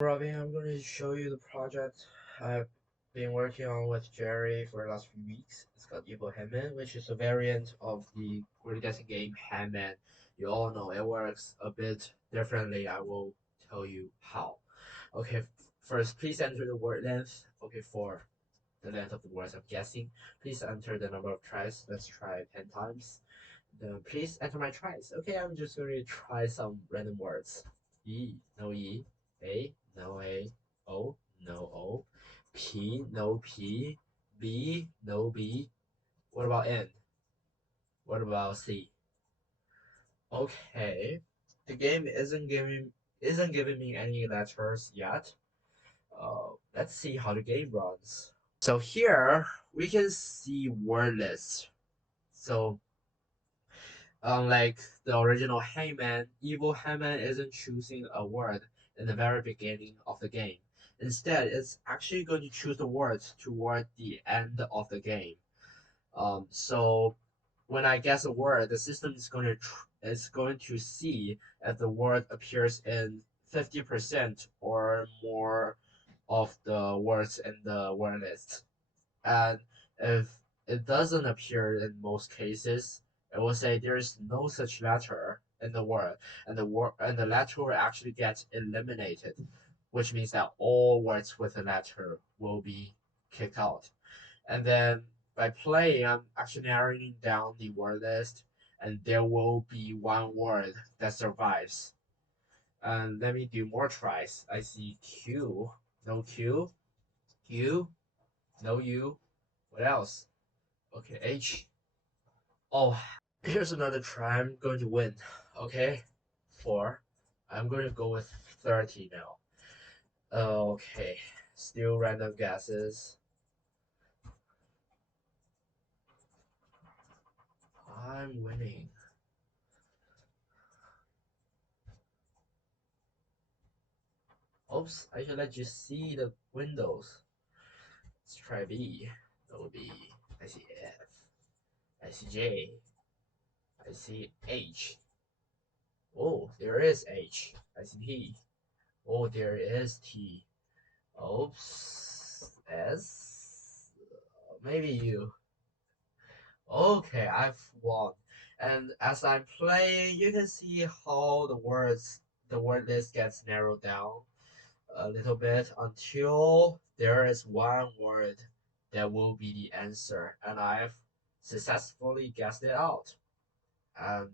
Robin, I'm going to show you the project I've been working on with Jerry for the last few weeks. It's called Evil Hangman, which is a variant of the word guessing game Hangman. You all know it works a bit differently. I will tell you how. Okay, first, please enter the word length. Okay, for the length of the words I'm guessing, please enter the number of tries. Let's try 10 times. Then please enter my tries. Okay, I'm just going to try some random words. E, no E. A, no A. O, no O. P, no P. B, no B. What about N? What about C? Okay, the game isn't giving me any letters yet. Let's see how the game runs. So here we can see word list. So unlike the original Hangman, Evil Hangman isn't choosing a word in the very beginning of the game. Instead, it's actually going to choose the words toward the end of the game. So when I guess a word, the system is going to see if the word appears in 50% or more of the words in the word list. And if it doesn't appear in most cases, it will say there is no such letter in the word, and the letter will actually get eliminated, which means that all words with a letter will be kicked out. And then by playing, I'm actually narrowing down the word list, and there will be one word that survives. And let me do more tries. I see Q, no Q, U, no U. What else? Okay, H. Oh, here's another try. I'm going to win. Okay, 4. I'm going to go with 30 now. Okay, still random guesses. I'm winning. Oops, I should let you see the windows. Let's try B. No B. I see F. I see J. I see H. Oh, there is H. I see T. Oh, there is T. Oops. S. Maybe U. Okay, I've won. And as I'm playing, you can see how the word list gets narrowed down a little bit until there is one word that will be the answer. And I've successfully guessed it out. And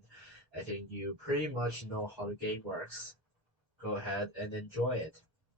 I think you pretty much know how the game works. Go ahead and enjoy it.